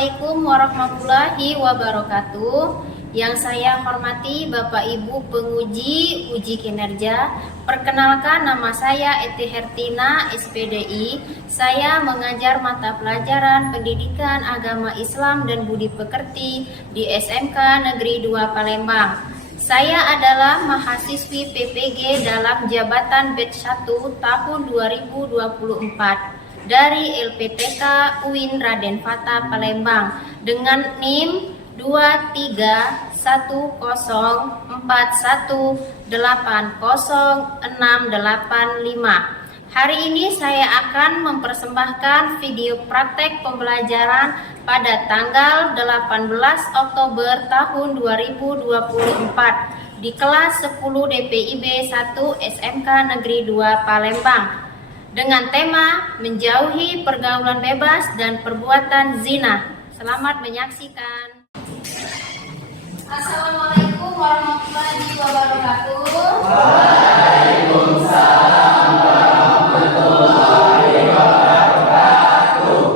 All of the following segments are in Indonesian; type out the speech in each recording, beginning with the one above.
Assalamualaikum warahmatullahi wabarakatuh. Yang saya hormati Bapak Ibu penguji uji kinerja. Perkenalkan, nama saya Eti Hertina, SPDI. Saya mengajar mata pelajaran Pendidikan Agama Islam dan Budi Pekerti di SMK Negeri 2 Palembang. Saya adalah mahasiswi PPG dalam jabatan batch 1 tahun 2024 dari LPTK UIN Raden Fata Palembang dengan NIM 23141806085. Hari ini saya akan mempersembahkan video praktek pembelajaran pada tanggal 18 Oktober tahun 2024 di kelas 10 DPIB 1 SMK Negeri 2 Palembang dengan tema menjauhi pergaulan bebas dan perbuatan zina. Selamat menyaksikan. Assalamualaikum warahmatullahi wabarakatuh. Waalaikumsalam warahmatullahi wabarakatuh.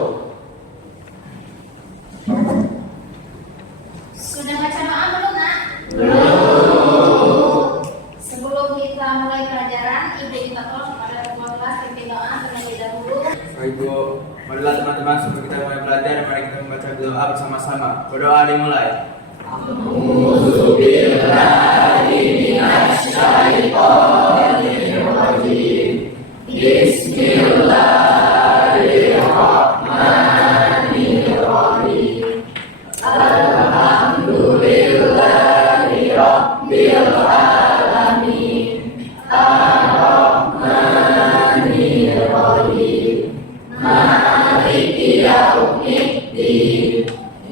Sudah baca doa belum, Nak? Belum. Sebelum kita mulai pelajaran, Ibu minta tolong kepada semua kelas pimpin doa terlebih dahulu. Ibu, marilah teman-teman sebelum kita mulai belajar, mari kita membaca doa bersama-sama. Berdoa dimulai. Bismillahirrahmanirrahim. Alhamdulillahirabbil alamin. Ar-Rahmanirrahim. Maliki yaumiddin.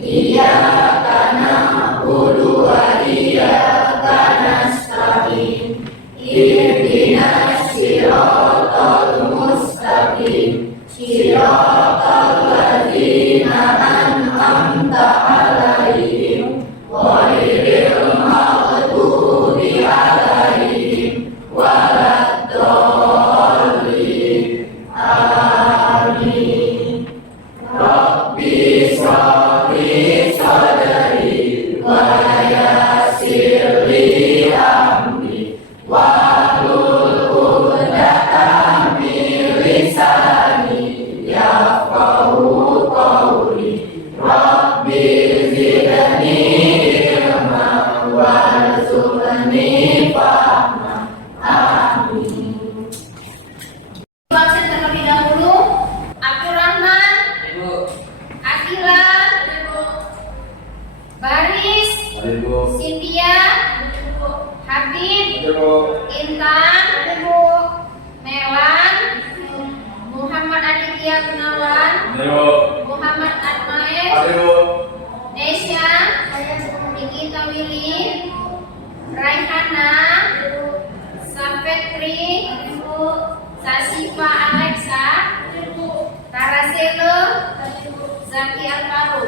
Iyyaka na'budu wa iyyaka nasta'in. Ihdinas siratal mustaqim. Siratal ladzina an'amta 'alaihim ghairil maghdubi 'alaihim waladdallin. Amin. Rabbi shrahli sadri wa yassir li amri wahlul 'uqdatam min lisani yafqahu qawli. Rabbi zidni ilma warzuqni fahma. Amin. Absen terlebih dahulu. Abdurrahman, Akila, Baris, Cynthia, Habib, Intan, Melan, Muhammad Aditya Gunawan, Muhammad Atmail, Nesya, Nikita Willy, Raihana, Safetri, Sasifa Alexa, Karaselo, Zaki Alvaro.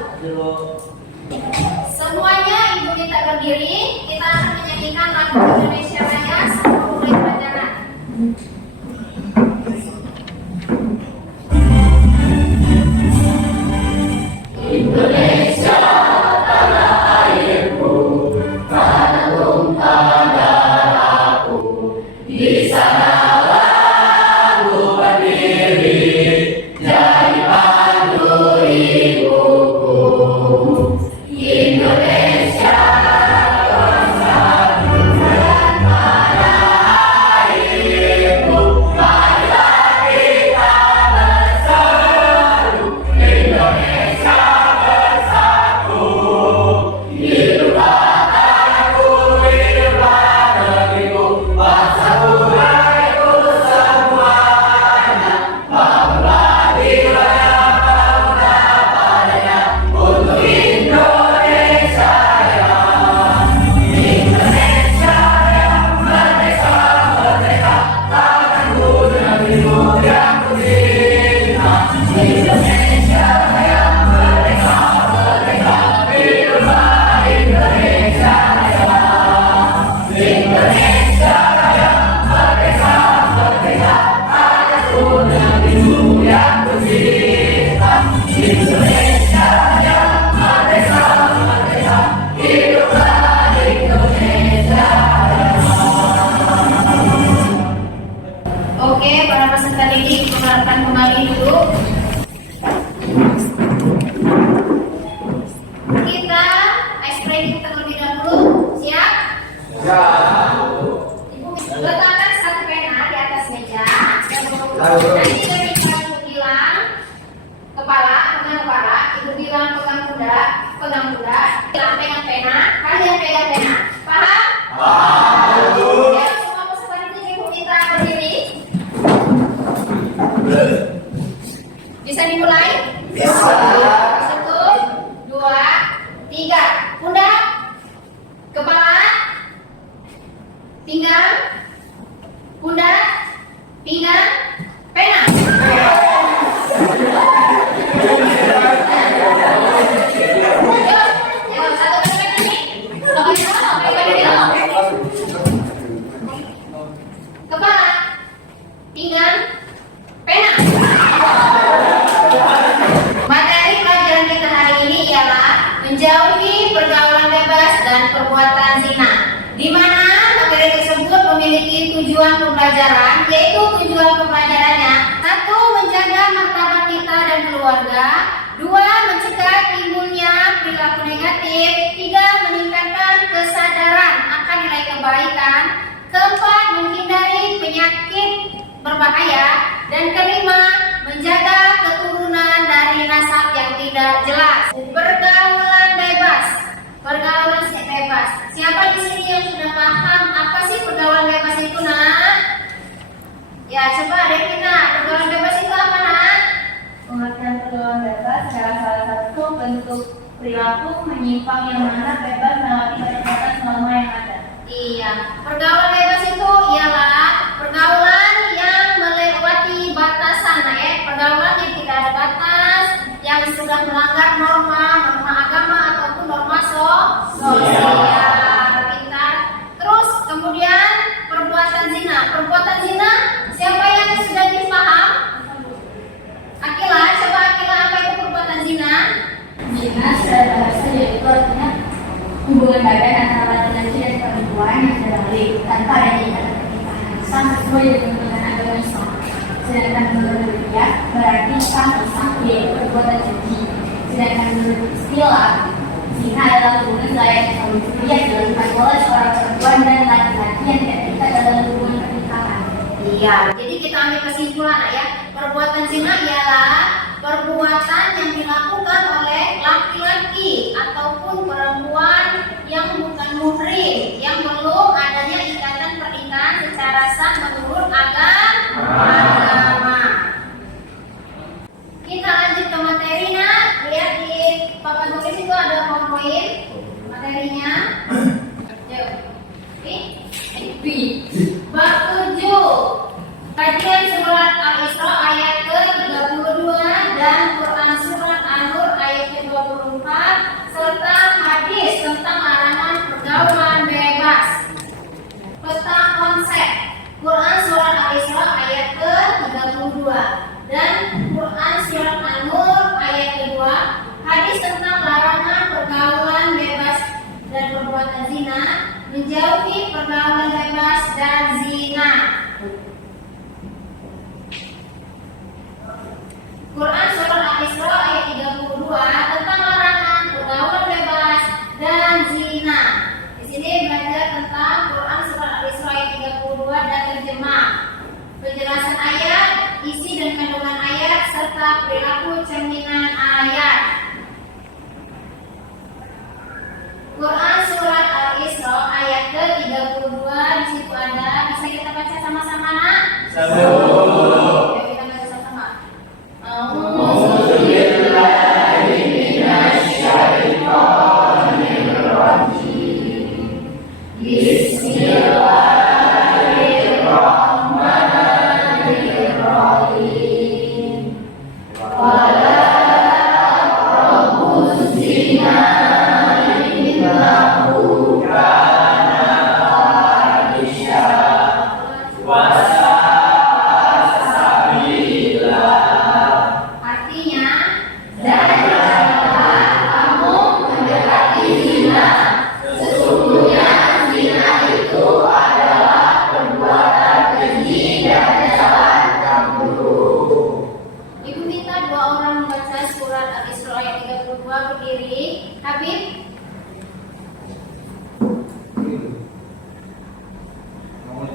Semuanya Ibu minta berdiri. Kita akan menyanyikan lagu Indonesia Raya sebelum mulai pelajaran. Indonesia tanah airku, tanah tumpah darahku. Di sanalah ku berdiri, jadi pandu ibuku. Indonesia bangsa dan Letakkan satu pena di atas meja. Nanti ketika ibu bilang kepala, pegang kepala, ibu bilang pegang pundak, bilang pegang pena, kalian pegang pena. Paham? Paham. Ya, semua peserta didik ibu minta berdiri. Bisa dimulai? Bisa. 1, 2, 3. Pundak, kepala, pinggang, pundak, pinggang, pena. Kepala, pinggang, pena. Materi pelajaran kita hari ini ialah menjauhi pergaulan bebas dan perbuatan zina, di mana materi tersebut memiliki tujuan pembelajaran, yaitu tujuan pembelajarannya: 1. Menjaga martabat kita dan keluarga. 2. Mencegah timbulnya perilaku negatif. 3. Meningkatkan kesadaran akan nilai kebaikan. 4. Menghindari penyakit berbahaya. Dan 5. Menjaga keturunan dari nasab yang tidak jelas. Pergaulan bebas. Pergaulan bebas. Siapa di sini yang sudah paham apa sih pergaulan bebas itu, nak? Ya, coba Devina, pergaulan bebas itu apa, nak? Pengertian pergaulan bebas adalah salah satu bentuk perilaku menyimpang yang mana bebas melewati batas norma yang ada. Iya, pergaulan bebas itu ialah pergaulan yang melewati batasan, nah ya, pergaulan yang tidak ada batas, yang sudah melanggar norma agama ataupun norma sosial. Pintar. Terus kemudian perbuatan zina. Perbuatan zina, siapa yang sudah dipaham? Akila, coba Akila, apa itu perbuatan zina? Zina secara bahasa yaitu artinya hubungan badan antara laki-laki dan perempuan yang terbalik tanpa adanya ikatan pernikahan yang sah sesuai dengan agama Islam. Sedangkan menurut dia berarti sah yaitu perbuatan keji. Sedangkan menurut istilah zina adalah hubungan layak suami istri yang dilakukan oleh seorang perempuan dan laki-laki yang tidak terikat dalam hubungan pernikahan. Iya, jadi kita ambil kesimpulan ya. Perbuatan zina ialah perbuatan yang dilakukan oleh laki-laki ataupun perempuan yang bukan muhrim, yang belum adanya ikatan pernikahan secara sah menurut agama. Kita lanjut ke materinya. Lihat di papan tulis itu ada poin materinya. Bab 7. Kajian surat Al-Isra ayat ke-32 dan Quran surat An-Nur ayat ke-24 serta hadis tentang larangan pergaulan bebas. Peta konsep Quran surat Al-Isra ayat ke-32 dan Quran surat An-Nur ayat kedua, hadis tentang larangan pergaulan bebas dan perbuatan zina, menjauhi pergaulan bebas dan zina. Quran surat Al-Isra ayat 32 tentang larangan pergaulan bebas dan zina. Di sini belajar tentang Quran surat Al-Isra ayat 32 dan terjemah. Penjelasan ayat, isi dan kandungan ayat serta perilaku cerminan ayat. Quran surat Al-Isra ayat ke-32 di situ ada. Bisa kita baca sama-sama, nak? Sama. Kita baca sama-sama.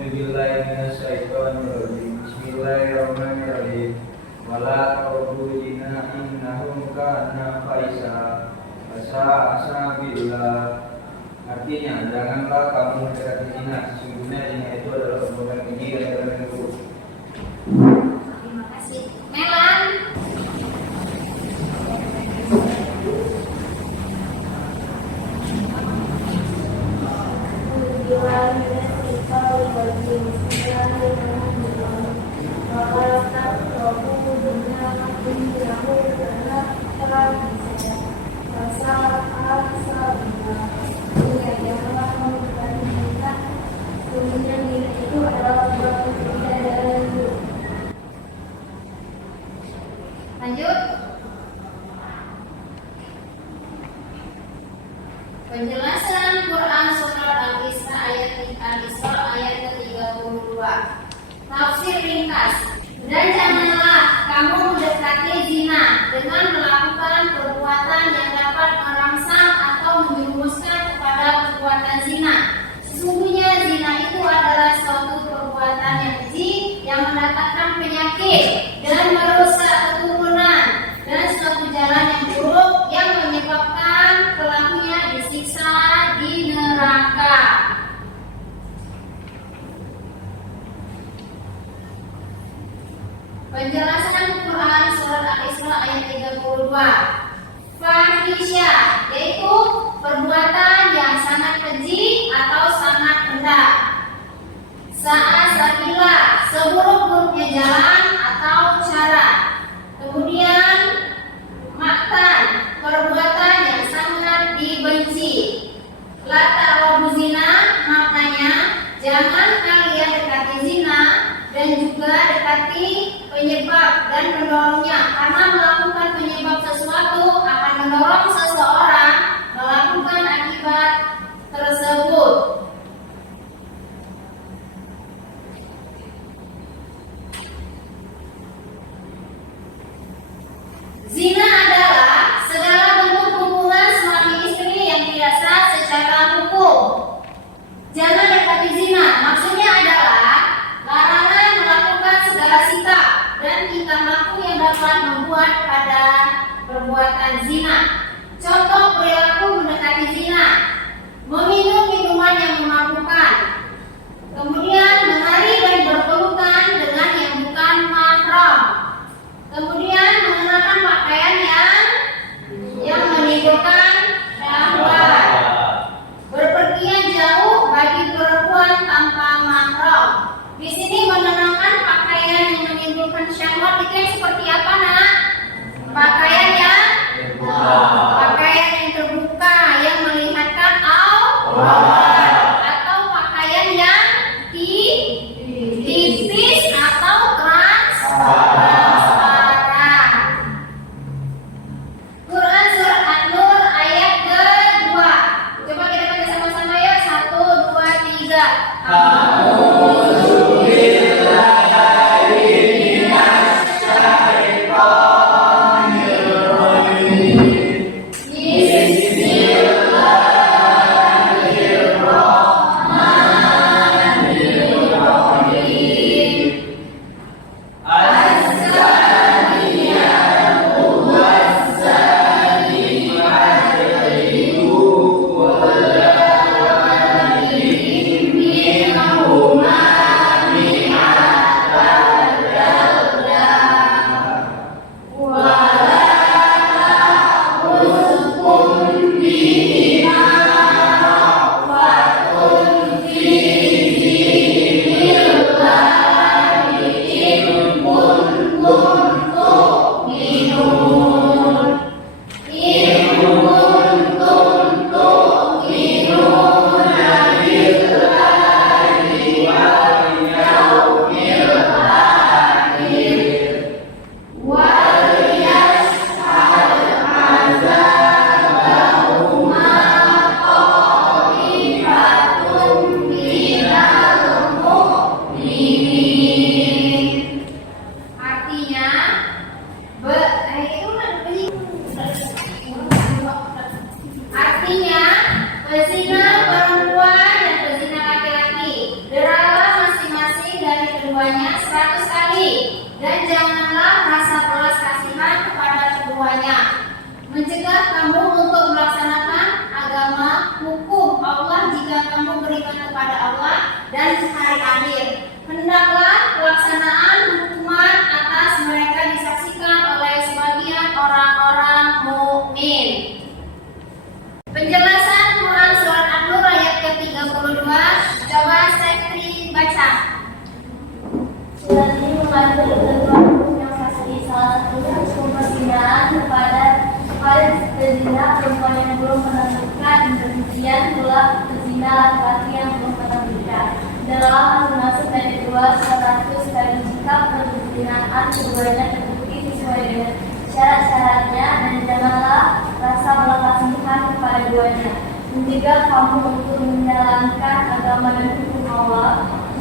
billahi minasyaitonir rajim. Bismillahirrahmanirrahim. Wala taqulina innahum kana faisa. Asa billah. Artinya, janganlah kamu mendekati zina. Sesungguhnya zina itu adalah perbuatan keji dan perbuatan buruk. Terima kasih. Melan. Lanjut. Penjelasan Quran Surat Al-Isra ayat ke-32. Tafsir ringkas. Dan janganlah kamu mendekati zina dengan melakukan perbuatan yang dapat merangsang atau menjerumuskan kepada perbuatan zina. Sesungguhnya zina itu adalah suatu perbuatan yang keji yang mendatangkan penyakit dan merusak keturunan dan suatu jalan yang buruk yang menyebabkan pelakunya disiksa di neraka. Penjelasan Quran Surat Al-Isra ayat 32. Fahisyah yaitu perbuatan yang sangat keji atau sangat rendah. Sa'asabila seburuk-buruknya jalan atau cara. Kemudian maktan perbuatan yang sangat dibenci. La taqrabu zina maknanya jangan kalian dekati zina dan juga dekati penyebab dan pendorongnya, karena melakukan penyebab sesuatu akan mendorong seseorang melakukan akibat tersebut. Zina adalah segala bentuk hubungan suami istri yang tidak sah secara hukum. Jangan dekati zina, maksudnya adalah larangan melakukan segala sikap dan tingkah laku yang dapat membuat pada perbuatan zina. Contoh perilaku mendekati zina: meminum minuman yang memabukkan, kemudian menari dan berpelukan dengan yang bukan mahram, kemudian mengenakan pakaian yang menimbulkan syahwat, berpergian jauh bagi perempuan tanpa mahram. Di sini mengenakan pakaian yang menimbulkan syahwat itu yang seperti apa, Nak? Pakaian yang terbuka yang melihatkan aurat, atau pakaian yang tipis atau transparan. Quran Surat An-Nur ayat ke-2. Coba kita baca sama-sama ya. 1, 2, 3. Minhuma 100 kali. Dan janganlah rasa belas kasihan kepada keduanya. Mencegah kamu untuk melaksanakan agama hukum Allah jika kamu beriman kepada Allah dan hari akhir. Hendaklah pelaksanaan hukuman atas mereka disaksikan oleh sebagian orang-orang mukmin. Penjelasan Quran surat An-Nur ayat ke-32. Coba Sekri baca. Surat ini mengandung ketentuan yang pasti. Salah satunya hukum perzinaan kepada pezina perempuan yang belum pernah menikah, dan demikian pula pezina laki-laki yang belum pernah menikah. Dalam termasuk dari 200 kali jika perzinaan keduanya terbukti sesuai dengan syarat-syaratnya, dan janganlah rasa belas kasihan kepada keduanya. Mencegah kamu untuk menjalankan agama dan hukum Allah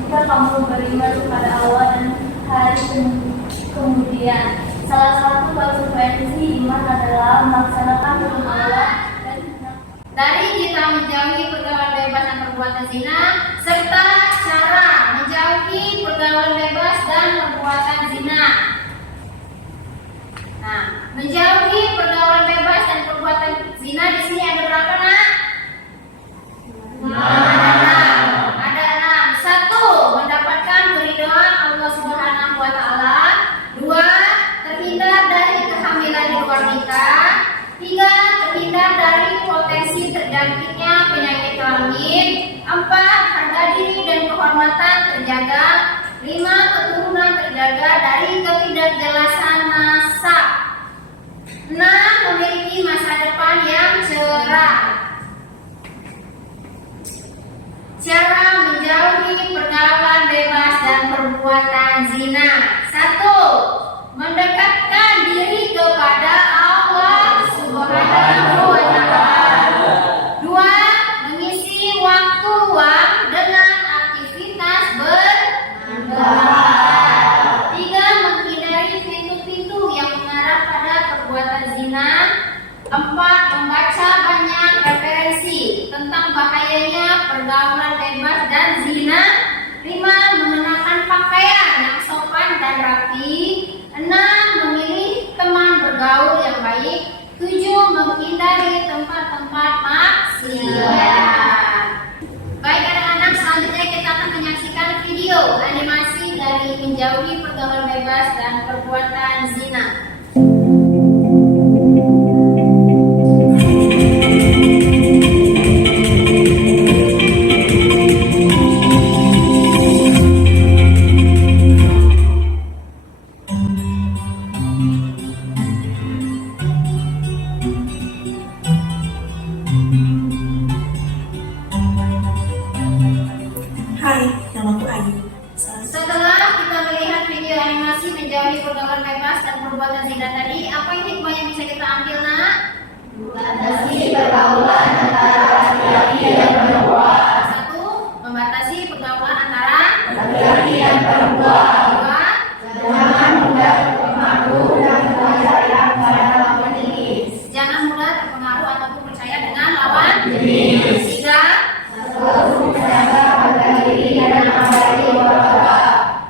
jika kamu beriman kepada Allah dan hari kemudian. Salah satu konsekuensi iman adalah melaksanakan hukum Allah dan Dari kita menjauhi pergaulan bebas dan perbuatan zina, serta cara menjauhi pergaulan bebas dan perbuatan zina. Nah, menjauhi pergaulan bebas dan perbuatan zina di sini ada berapa, Nak? Ada 6. 1. Mendapatkan keridhaan Allah Subhanahu wa taala. 2. Terhindar dari kehamilan di luar nikah. 3. Terhindar dari potensi terjangkitnya penyakit kelamin. 4. Harga diri dan kehormatan terjaga. 5. Keturunan terjaga dari ketidakjelasan nasab. 6. Memiliki masa depan yang cerah. Cara menjauhi pergaulan bebas dan perbuatan zina. 1. Mendekatkan diri kepada Allah Subhanahu wa taala. 2. Mengisi waktu luang dengan aktivitas bermanfaat. 3. Menghindari pintu-pintu yang mengarah pada perbuatan zina. 4. Membaca banyak referensi tentang bahayanya pergaulan bebas dan zina. 5. Mengenakan pakaian yang sopan dan rapi. 6. Memilih teman bergaul yang baik. 7. Menghindari tempat-tempat maksiat. Baik anak-anak, selanjutnya kita akan menyaksikan video animasi dari menjauhi pergaulan bebas dan perbuatan zina. Hai, namaku Ayu. Setelah kita melihat video animasi menjauhi pergaulan bebas dan perbuatan zina tadi, apa yang hikmah yang bisa kita ambil, Nak? membatasi pergaulan antara laki-laki dan perempuan. 1. Membatasi pergaulan antara Laki-laki dan perempuan. 2. Jangan mudah terpengaruh dan percaya pada lawan jenis. Jangan mudah terpengaruh ataupun percaya dengan lawan Jenis. 3. Harus menjaga harga diri dan nama baik keluarga.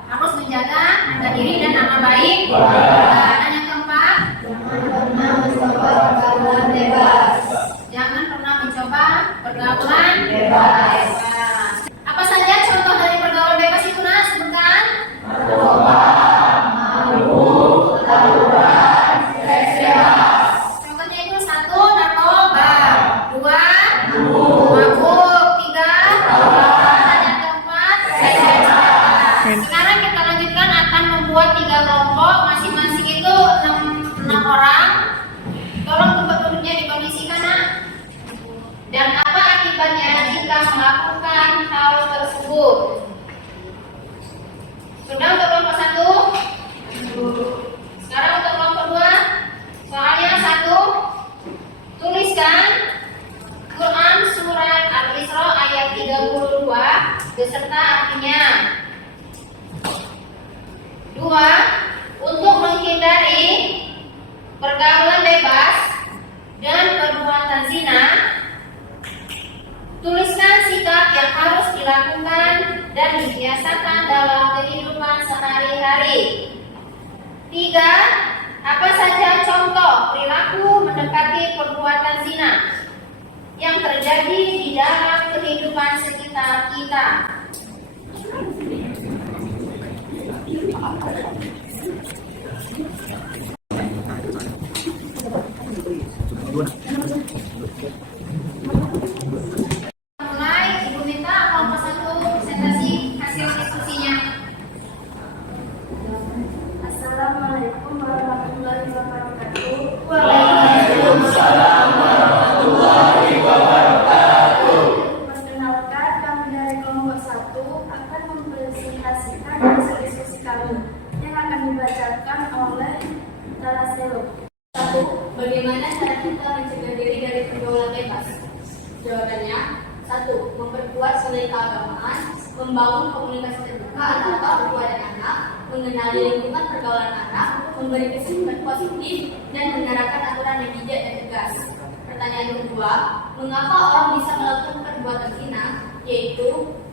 Harus menjaga harga diri dan nama baik. Dan yang keempat, Jangan pernah mencoba pergaulan bebas. jangan pernah mencoba pergaulan Bebas. Apa saja contoh dari pergaulan bebas itu, Nak? Sebutkan. Narkoba, mabuk, tawuran, seks bebas. Contohnya itu 1. Narkoba. 2. Mabuk. 3. Dan yang keempat, seks bebas. Sekarang kita lanjutkan akan membuat 3 kelompok, masing-masing itu 6 orang. Tolong tempat duduknya dikondisikan, Nak. Dan apa akibatnya jika melakukan hal tersebut? Sudah untuk kelompok 1? Sekarang untuk kelompok 2. Soalnya 1. Tuliskan Quran surat Al-Isra ayat 32 beserta artinya. 2. Untuk menghindari pergaulan bebas dan perbuatan zina, tuliskan sikap yang harus dilakukan dan dibiasakan dalam kehidupan sehari-hari. 3. Apa saja contoh perilaku mendekati perbuatan zina yang terjadi di dalam kehidupan sekitar kita? Mulai, Ibu minta kelompok 1 presentasi hasil diskusinya. Assalamualaikum warahmatullahi wabarakatuh. Waalaikumsalam warahmatullahi wabarakatuh. Perkenalkan, kami dari kelompok 1 akan mempresentasikan hasil diskusi kami yang akan dibacakan oleh Taraselo. 1. Bagaimana cara kita mencegah diri dari pergaulan bebas? Jawabannya, 1. Memperkuat nilai keagamaan, membangun komunikasi terbuka antara orang tua dan anak, mengenali lingkungan pergaulan anak, memberi kesimpulan positif, dan menerapkan aturan yang bijak dan tegas. Pertanyaan kedua, mengapa orang bisa melakukan perbuatan zina, yaitu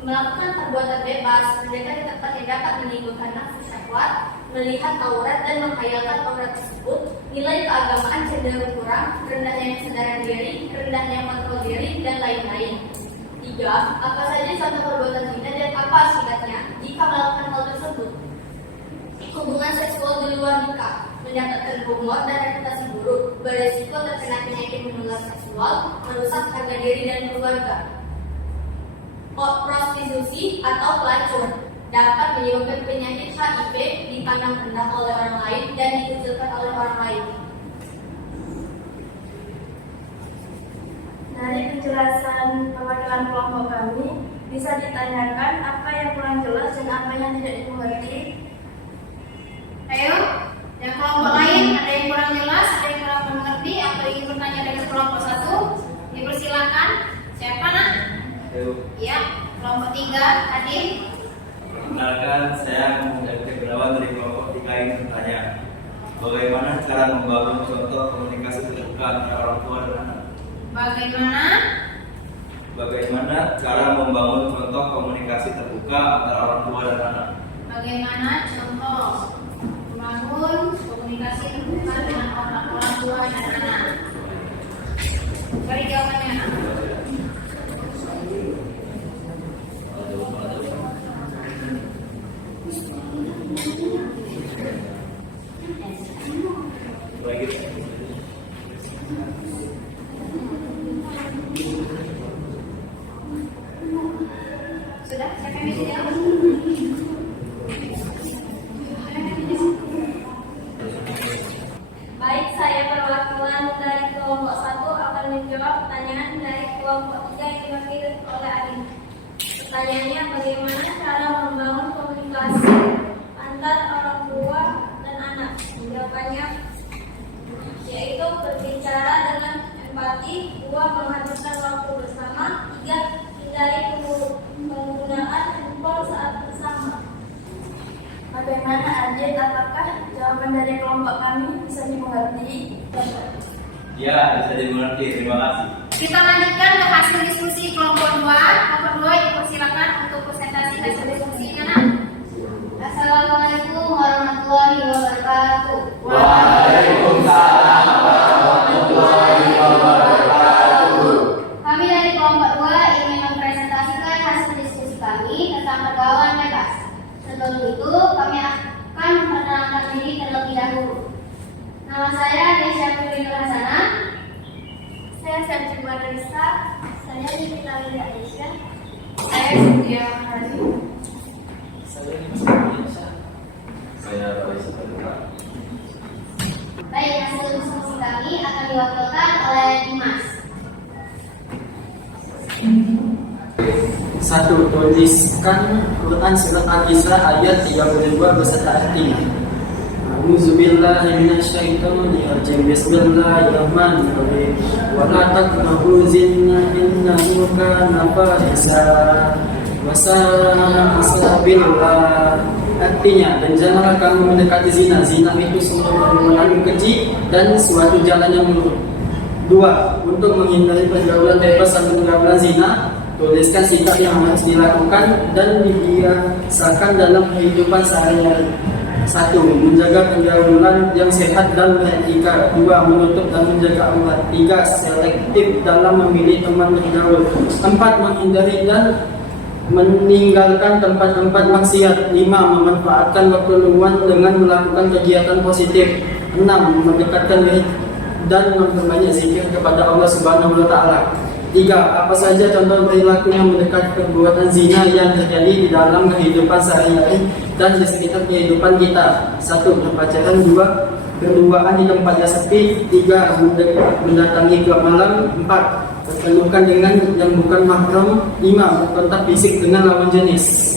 melakukan perbuatan bebas, mereka di tempat yang dapat menimbulkan nafsu syahwat, melihat aurat dan menghayalkan aurat tersebut, nilai keagamaan cenderung kurang, rendahnya kesadaran diri, rendahnya kontrol diri, dan lain-lain. 3. Apa saja contoh perbuatan zina dan apa akibatnya jika melakukan hal tersebut? Hubungan seksual di luar nikah, mendapatkan humor dan reputasi buruk, beresiko terkena penyakit menular seksual, merusak harga diri dan keluarga. Prostitusi atau pelacur dapat menyebabkan penyakit HIV, dipandang rendah oleh orang lain dan dikucilkan oleh orang lain. Dari penjelasan perwakilan kelompok kami, bisa ditanyakan apa yang kurang jelas dan apa yang tidak dimengerti. Ayo, yang kelompok lain ada yang kurang jelas, ada yang kurang mengerti, atau ingin bertanya dengan kelompok 1? Dipersilakan. Siapa nak? Ya, kelompok 3, Adin. Perkenalkan, saya menjadi Gunawan dari kelompok 3 ini bertanya, bagaimana cara membangun contoh komunikasi terbuka antara orang tua dan anak? Bagaimana cara membangun contoh komunikasi terbuka antara orang tua dan anak? Bagaimana contoh membangun komunikasi terbuka dengan orang tua dan anak? Beri jawabannya. Sudah, siapa yang bisa jawab? Baik, saya perwakilan dari kelompok 1 akan menjawab pertanyaan dari kelompok 3 yang diwakili oleh Adin. Pertanyaannya, bagaimana cara membangun komunikasi antar orang tua dan anak? Jawabannya, yaitu berbicara dengan empati, 2. Menghabiskan waktu bersama, 3. Hindari penggunaan handphone saat bersama. Bagaimana Adin? Apakah jawaban dari kelompok kami bisa dimengerti? Ya, bisa dimengerti. Terima kasih. Kita lanjutkan ke hasil diskusi kelompok 2. Kelompok 2 dipersilakan untuk presentasi hasil diskusinya nak. Assalamualaikum warahmatullahi wabarakatuh. Waalaikumsalam warahmatullahi wabarakatuh. Kami dari kelompok 2 ingin mempresentasikan hasil diskusi kami tentang pergaulan bebas. Sebelum itu, kami akan memperkenalkan diri terlebih dahulu. Nama saya Desya Putri Nurhasana. Saya Santi Marisa. Saya Nina Aisyah. Saya Sintia Hari. Saya Roy Saputra. Baik, hasil diskusi kami akan diwakilkan oleh Dimas. 1. Tuliskan Quran surat Al-Isra ayat 32 beserta artinya. A'udzubillahi minasyaitonirrajim. Bismillahirrahmanirrahim. Wa la taqrabu zina innahu kana fahisha wa sa'a sabillah. Artinya, dan janganlah kamu mendekati zina. Zina itu semua melalui keji dan suatu jalan yang buruk. 2. Untuk menghindari pergaulan bebas atau pergaulan zina, tuliskan sikap yang harus dilakukan dan dibiasakan dalam kehidupan sehari-hari. 1. Menjaga pergaulan yang sehat dan beretika. 2. Menutup dan menjaga aurat. 3. Selektif dalam memilih teman bergaul. 4. Menghindari dan meninggalkan tempat-tempat maksiat. 5. Memanfaatkan waktu luang dengan melakukan kegiatan positif. 6. Mendekatkan diri dan memperbanyak zikir kepada Allah Subhanahu wa taala. 3. Apa saja contoh perilaku yang mendekat perbuatan zina yang terjadi di dalam kehidupan sehari-hari dan di sekitar kehidupan kita. 1. Berpacaran. 2. Berduaan di tempat yang sepi. 3. Mendatangi klub malam. 4. Berpelukan dengan yang bukan mahram. 5. Berkontak fisik dengan lawan jenis.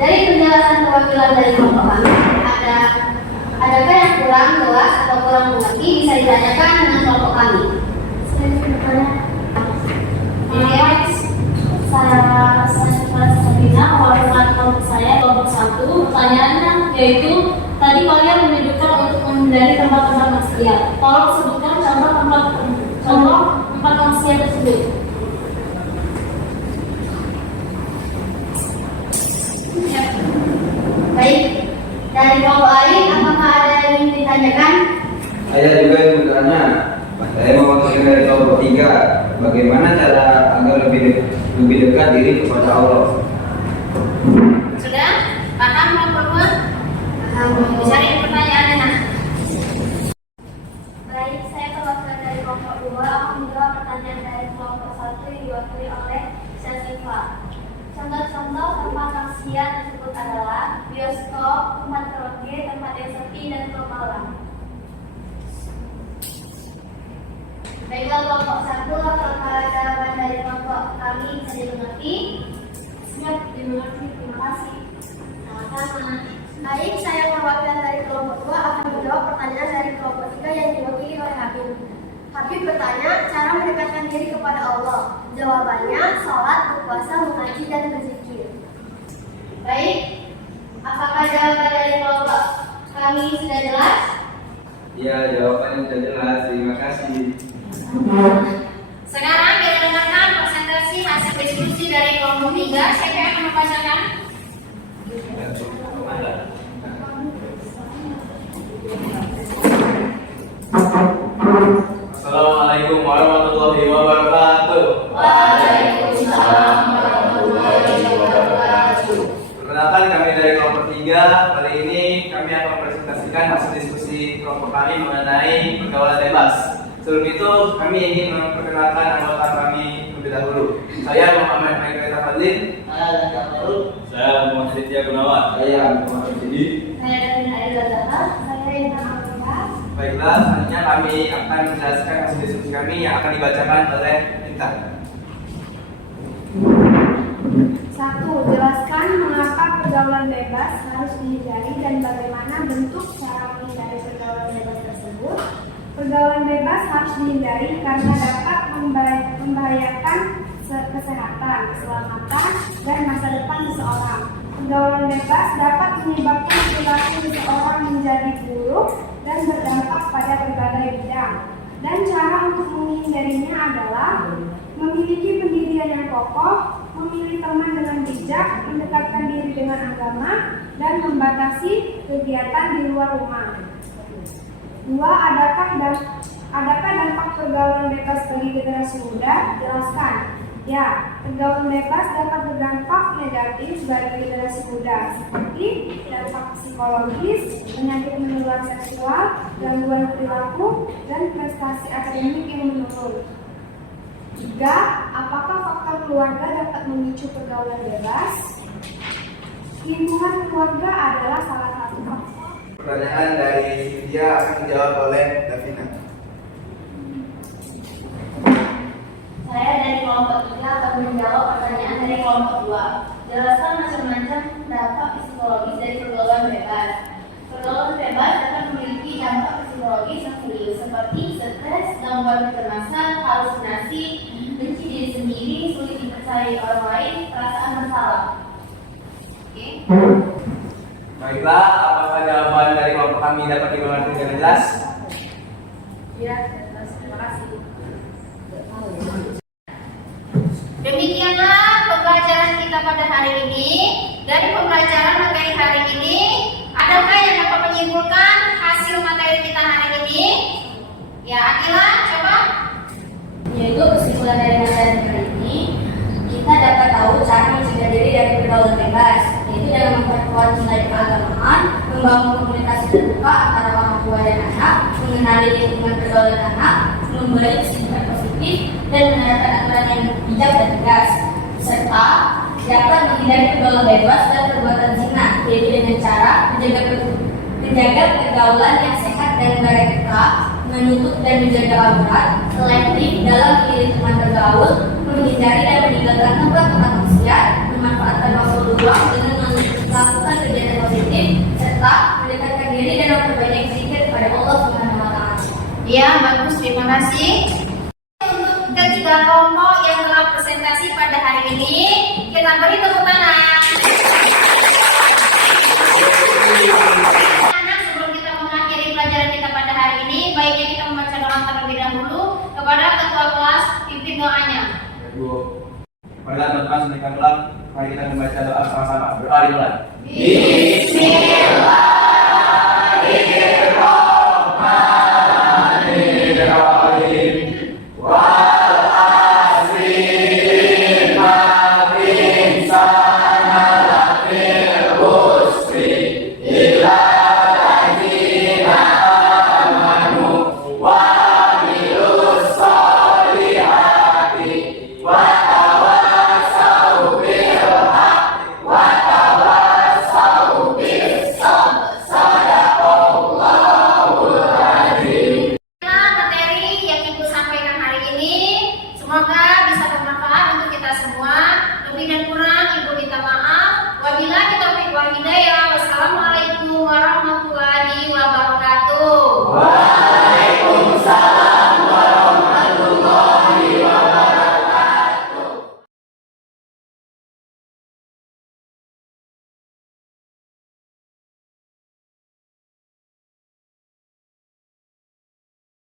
Dari penjelasan perwakilan dari kelompok kami, adakah yang kurang jelas atau kurang mengerti bisa ditanyakan dengan kelompok kami. Saya Sabina, mewakilkan kelompok saya, kelompok 1. Pertanyaannya yaitu tadi kalian menunjukkan untuk menghindari tempat-tempat maksiat. Tolong sebutkan contoh tempat maksiat tersebut. Baik, dari kelompok lain apakah ada yang ingin ditanyakan? Saya juga yang bertanya. Saya mewakili dari kelompok 3. Bagaimana cara agar lebih dekat diri kepada Allah? Sudah? Paham kelompok 2? Cari pertanyaannya. Baik, saya perwakilan dari kelompok 2 akan menjawab pertanyaan dari kelompok 1 yang diwakili oleh Syasifah. Contoh-contoh tempat maksiat tersebut adalah bioskop, tempat karaoke, tempat yang sepi, dan klub malam. Baiklah kelompok 1, apakah jawaban dari kelompok kami bisa dimengerti? Siap, dimengerti. Terima kasih. Sama-sama. Baik, saya perwakilan dari kelompok 2 akan menjawab pertanyaan dari kelompok 3 yang diwakili oleh Habib. Habib bertanya, cara mendekatkan diri kepada Allah. Jawabannya, sholat, berpuasa, mengaji, dan berzikir. Baik, apakah jawaban dari kelompok kami sudah jelas? Ya, jawabannya sudah jelas. Terima kasih. Sekarang kita dengarkan presentasi hasil diskusi dari kelompok 3. Siapa yang akan membacakan? Assalamualaikum warahmatullahi wabarakatuh. Waalaikumsalam warahmatullahi wabarakatuh. Perkenalkan, kami dari kelompok 3. Kali ini kami akan mempresentasikan hasil diskusi kelompok kami mengenai pergaulan bebas. Sebelum itu, kami ingin memperkenalkan anggota kami terlebih dahulu. Saya Muhammad Michael Tafadzil. Saya Muhammad Setia Gunawan. Saya Muhammad Jadi. Saya dari Aida Zahar, saya Intan Alfa. Baiklah, selanjutnya kami akan menjelaskan hasil diskusi kami yang akan dibacakan oleh Intan. 1. Jelaskan mengapa pergaulan bebas harus dihindari dan bagaimana bentuk cara menghindari pergaulan bebas tersebut. Pergaulan bebas harus dihindari karena dapat membahayakan kesehatan, keselamatan, dan masa depan seseorang. Pergaulan bebas dapat menyebabkan perilaku seseorang menjadi buruk dan berdampak pada berbagai bidang. Dan cara untuk menghindarinya adalah memiliki pendirian yang kokoh, memilih teman dengan bijak, mendekatkan diri dengan agama, dan membatasi kegiatan di luar rumah. 2. Adakah dampak pergaulan bebas bagi generasi muda? Jelaskan. Ya, pergaulan bebas dapat berdampak negatif bagi generasi muda, seperti dampak psikologis, penyakit menular seksual, gangguan perilaku, dan prestasi akademik yang menurun. 3. Apakah faktor keluarga dapat memicu pergaulan bebas? Lingkungan keluarga adalah salah satu faktor. Pertanyaan dari Cynthia akan dijawab oleh Davina. Saya dari kelompok 3 akan menjawab pertanyaan dari kelompok 2. Jelaskan macam-macam dampak psikologis dari pergaulan bebas. Pergaulan bebas dapat memiliki dampak psikologis yang serius seperti stres, gangguan kecemasan, halusinasi, benci diri sendiri, sulit dipercayai orang lain, perasaan bersalah. Oke. Baiklah, apakah jawaban dari kelompok kami dapat dimengerti dengan jelas? Ya, jelas. Terima kasih. kita pada hari ini, dari pembelajaran materi hari ini, adakah yang dapat menyimpulkan hasil materi kita hari ini? Ya, Akila, coba. Yaitu kesimpulan dari materi kali ini, kita dapat tahu cara mencegah diri dari pergaulan bebas, yaitu dengan memperkuat nilai keagamaan, membangun komunikasi terbuka antara orang tua dan anak, mengenali lingkungan pergaulan anak, memberi sikap positif, dan menerapkan aturan yang bijak dan tegas, serta dapat menghindari pergaulan bebas dan perbuatan zina, yaitu dengan cara menjaga pergaulan yang sehat dan beretika, menutup dan menjaga aurat, selektif dalam memilih teman bergaul, menghindari dan meninggalkan tempat-tempat maksiat, memanfaatkan waktu luang dengan melakukan kegiatan positif, serta mendekatkan diri dan memperbanyak zikir kepada Allah Subhanahu wa Ta'ala. Ya, bagus, terima kasih. Untuk ketiga kelompok yang telah presentasi pada hari ini, kita beri tepuk tangan. Anak, sebelum kita mengakhiri pelajaran kita pada hari ini, baiknya kita membaca doa terlebih dahulu kepada ketua kelas, pimpin doanya. Bu, marilah teman-teman, sebentar mari kita membaca doa sama-sama. Berdoa dimulai. Bismillah.